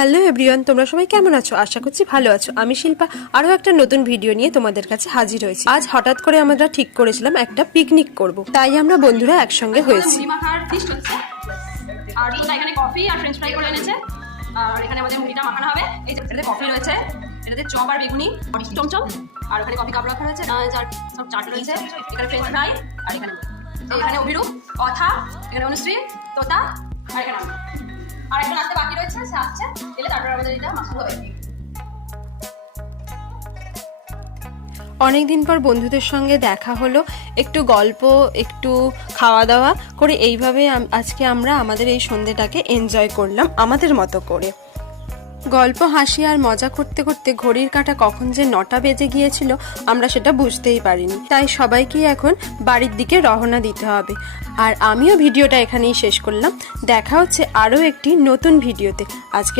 Hello everyone, তোমরা সবাই কেমন আছো? আশা করছি ভালো আছো। আমি শিল্পা আরও একটা নতুন ভিডিও নিয়ে তোমাদের কাছে হাজির হয়েছি। আজ হঠাৎ করে আমরা ঠিক করেছিলাম একটা পিকনিক করব, তাই আমরা বন্ধুরা একসঙ্গে হয়েছি। আর তোতা এখানে কফি আর ফ্রেঞ্চ ফ্রাই করে এনেছে। আর এখানে আমাদের মুড়িটা মাখানো হবে। এই যে এটাতে কফি রয়েছে, এটাতে চপ আর বেগুনি, চমচম, আর ওখানে কফি কাপ রাখা রয়েছে, আর সব চাট রয়েছে। এখানে ফ্রেঞ্চ ফ্রাই, আর এখানে অভিরূপ, কথা, এখানে অনুশ্রী, তোতা, আর এখানে আর একটা আসতে বাকি রয়েছে, সে আসছে, এলে তারপর আমাদের এটা মাখানো হবে। অনেকদিন পর বন্ধুদের সঙ্গে দেখা হলো, একটু গল্প, একটু খাওয়া দাওয়া করে এইভাবে আজকে আমরা আমাদের এই সন্ধ্যেটাকে এনজয় করলাম আমাদের মতো করে। গল্প, হাসি আর মজা করতে করতে ঘড়ির কাঁটা কখন যে 9টা বেজে গিয়েছিল আমরা সেটা বুঝতেই পারিনি। তাই সবাইকে এখন বাড়ির দিকে রওনা দিতে হবে। আর আমিও ভিডিওটা এখানেই শেষ করলাম। দেখা হচ্ছে আরও একটি নতুন ভিডিওতে। আজকে